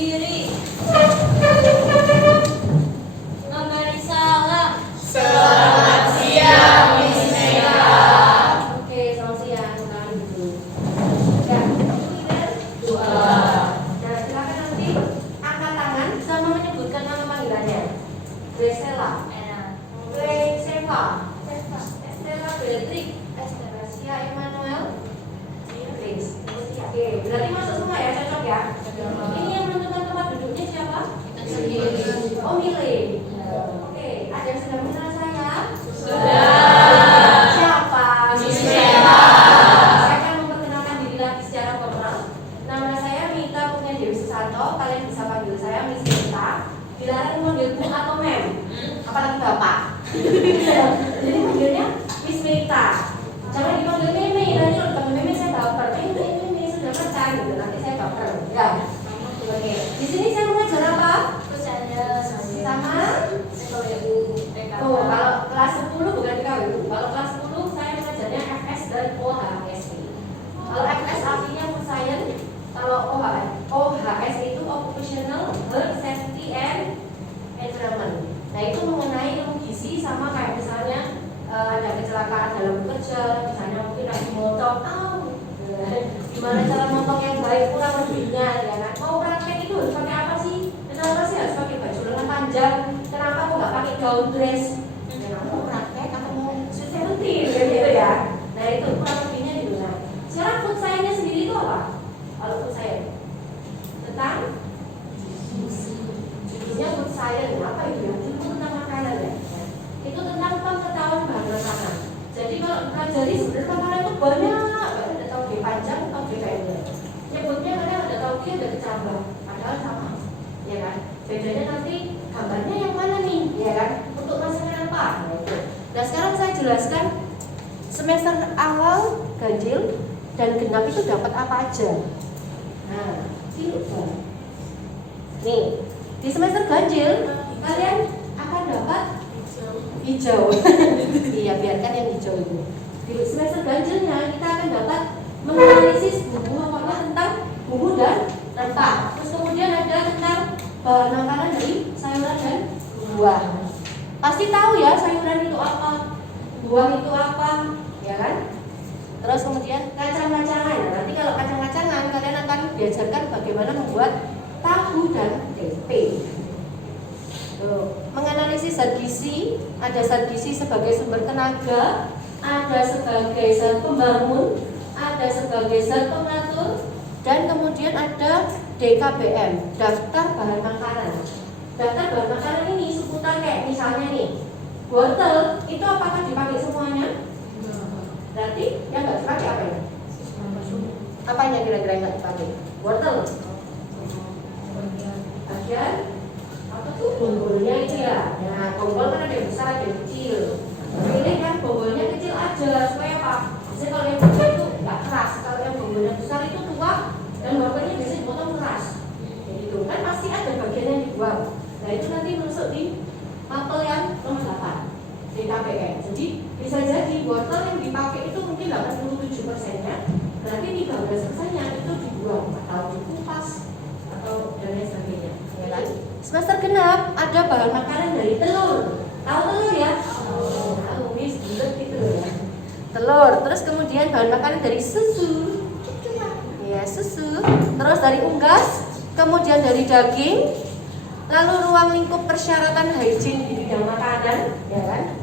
berdiri. Memberi salam. Selamat siang, Miss Mega. Oke, selamat siang. Kenalin dulu. Ya, kemudian Dua. Nah, silakan nanti angkat tangan sama menyebutkan nama panggilannya. Gresela, Greseva, Estela Beatrix, Estesia Emmanuel, Grace. Oke, berarti masuk semua ya, cocok ya. Ini yang menentukan tempat duduknya siapa? Oh, milih. Oke, ada yang sudah mengenal saya? Sudah. Siapa? Miss Mega. Saya akan memperkenalkan diri lagi secara formal. Nama saya Mita Punya Dewi Susanto. Kalian bisa panggil saya Miss Mita. Dilarang memanggil Bu atau Mem, apalagi Bapak. Jadi panggilnya Miss Mita. Jangan dipanggil Meme. Nanti kalau dipanggil Meme saya baper. Meme sudah pecah gitu. Nanti saya baper. Ya. Oke. Di sini saya mengajar apa? Sama. Oh, kalau kelas 10 bukan PKW. Kalau kelas 10 saya mengajarnya FS dan OHSI. Kalau FS artinya food science, kalau OHS itu occupational health safety and environment. Nah, itu mengenai ilmu gizi sama kayak misalnya ada kecelakaan dalam bekerja, misalnya mungkin lagi motong, gimana cara motong yang baik kurang lebihnya ya kan. Mau praktek itu harus pakai apa sih? Kenapa sih harus pakai baju lengan panjang? Kenapa kok nggak pakai gaun dress? Kenapa mau praktek atau mau sweet seventeen gitu ya? Nah itu kurang lebihnya gitu. Nah, sekarang food science sendiri itu apa? Kalau food science tentang judulnya food science, apa itu ya? Ilmu tentang makanan ya. Itu tentang pengetahuan bahan makanan. Jadi kalau pelajari sebenarnya makanan itu banyak, ada tauge panjang, tauge pendek. Nyebutnya kadang ada tauge, ada kecambah, padahal sama, ya kan? Bedanya nanti gambarnya yang mana nih, ya kan? Untuk masakan apa? Nah, itu. Nah sekarang saya jelaskan semester awal ganjil dan genap itu dapat apa aja. Nah, nih di semester ganjil kalian akan dapat hijau. Iya, biarkan yang hijau itu. Di semester ganjilnya kita akan dapat menganalisis bumbu apa tentang bumbu dan rempah. Terus kemudian ada tentang bahan makanan dari sayuran dan buah. Pasti tahu ya sayuran itu apa, buah itu apa, ya kan? Terus kemudian kacang-kacangan. Nah, nanti kalau kacang-kacangan kalian akan diajarkan bagaimana membuat tahu dan tempe. Menganalisis zat gizi, ada zat gizi sebagai sumber tenaga, ada sebagai zat pembangun, ada sebagai zat pengatur, dan kemudian ada DKBM, daftar bahan makanan. Daftar bahan makanan ini seputar kayak misalnya nih, wortel itu apakah dipakai semuanya? Berarti yang nggak dipakai apa ya? Apanya kira-kira yang nggak dipakai? Wortel. Bagian apa tuh bonggolnya itu ya? Nah, bonggol kan ada yang besar ada yang kecil. Pilih yang bonggolnya kecil aja supaya apa? Biasanya kalau yang kecil itu nggak keras, kalau yang bonggolnya besar itu tua dan wortelnya biasanya dipotong keras. Jadi itu kan pasti ada bagian yang dibuang. Nah itu nanti masuk di mapel yang nomor 8 DKBM. Jadi bisa jadi wortel yang dipakai itu mungkin 87%-nya, berarti 13%-nya itu dibuang atau dikupas atau dan lain sebagainya. Ya kan? Semester genap ada bahan makanan dari telur. Tahu telur ya? Tahu, bis bulat gitu ya. Telur. Terus kemudian bahan makanan dari susu. Ya, susu. Terus dari unggas, kemudian dari daging. Lalu ruang lingkup persyaratan hygiene di bidang makanan, ya kan?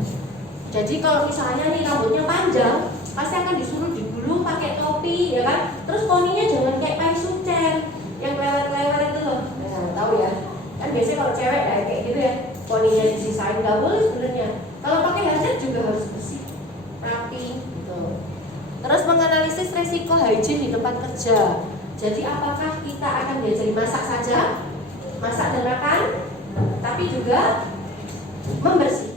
Jadi kalau misalnya nih rambutnya panjang, pasti akan disuruh digulung pakai topi, ya kan? Terus poninya jangan kayak pai sucen, yang lewer-lewer itu loh. Nah, tahu ya? Kan biasanya kalau cewek kayak gitu ya, poninya disisain nggak boleh sebenarnya. Kalau pakai hajat juga harus bersih, rapi, gitu. Terus menganalisis resiko hygiene di tempat kerja. Jadi apakah kita akan diajari masak saja? Masak dan makan, tapi juga membersih.